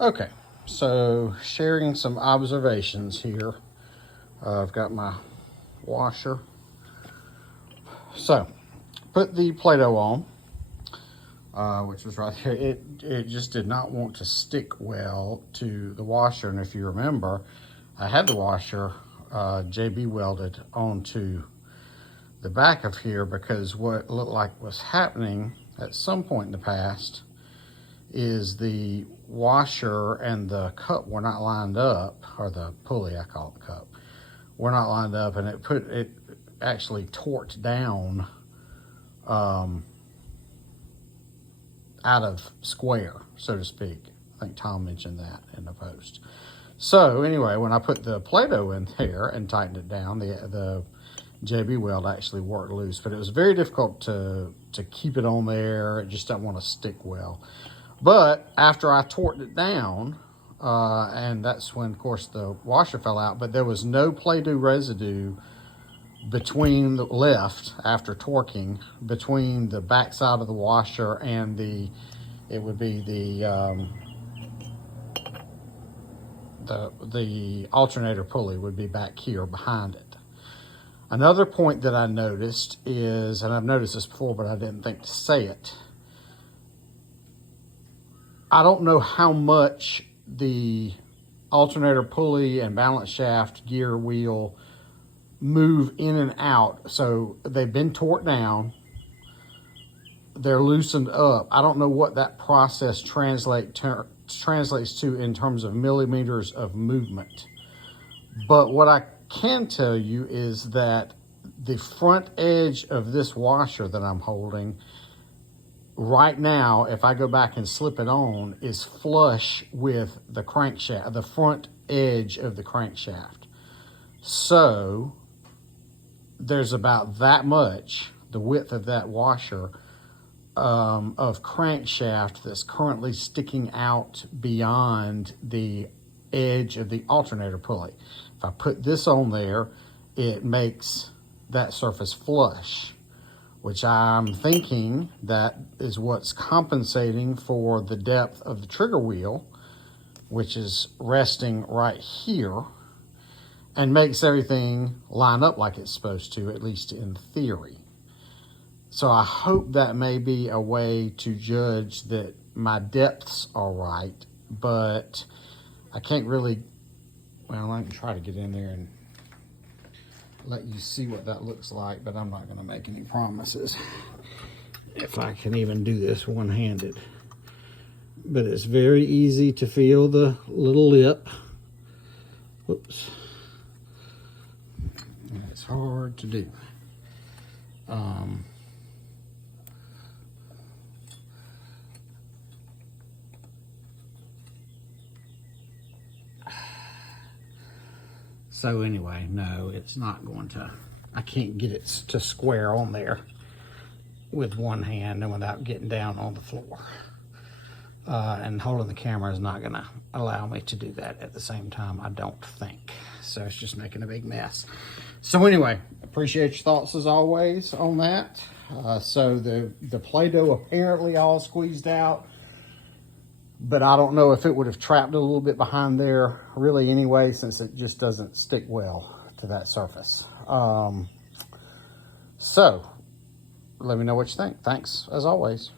Okay, so sharing some observations here. I've got my washer. So, put the Play-Doh on, which was right there. It just did not want to stick well to the washer. And if you remember, I had the washer JB welded onto the back of here because what looked like was happening at some point in the past is the washer and the cup were not lined up, or the pulley, I call it cup, were not lined up, and it actually torqued down out of square, so to speak. I think Tom mentioned that in the post. So anyway, when I put the Play-Doh in there and tightened it down, the JB weld actually worked loose, but it was very difficult to keep it on there. It just doesn't want to stick well. But after I torqued it down, and that's when, of course, the washer fell out, but there was no Play-Doh residue between the left after torquing, between the back side of the washer and it would be the alternator pulley would be back here behind it. Another point that I noticed is, and I've noticed this before, but I didn't think to say it, I don't know how much the alternator pulley and balance shaft gear wheel move in and out. So they've been torqued down, they're loosened up. I don't know what that process translates to in terms of millimeters of movement. But what I can tell you is that the front edge of this washer that I'm holding right now, if I go back and slip it on, is flush with the crankshaft, the front edge of the crankshaft. So there's about that much, the width of that washer, of crankshaft that's currently sticking out beyond the edge of the alternator pulley. If I put this on there, it makes that surface flush, which I'm thinking that is what's compensating for the depth of the trigger wheel, which is resting right here, and makes everything line up like it's supposed to, at least in theory. So I hope that may be a way to judge that my depths are right, but I can't really, well, I can try to get in there and let you see what that looks like, but I'm not going to make any promises if I can even do this one-handed. But it's very easy to feel the little lip. Whoops. And it's hard to do. So anyway, no, it's not going to, I can't get it to square on there with one hand and without getting down on the floor. And holding the camera is not gonna allow me to do that at the same time, I don't think. So it's just making a big mess. So anyway, appreciate your thoughts as always on that. So the Play-Doh apparently all squeezed out, but I don't know if it would have trapped a little bit behind there really anyway, since it just doesn't stick well to that surface. So let me know what you think. Thanks as always.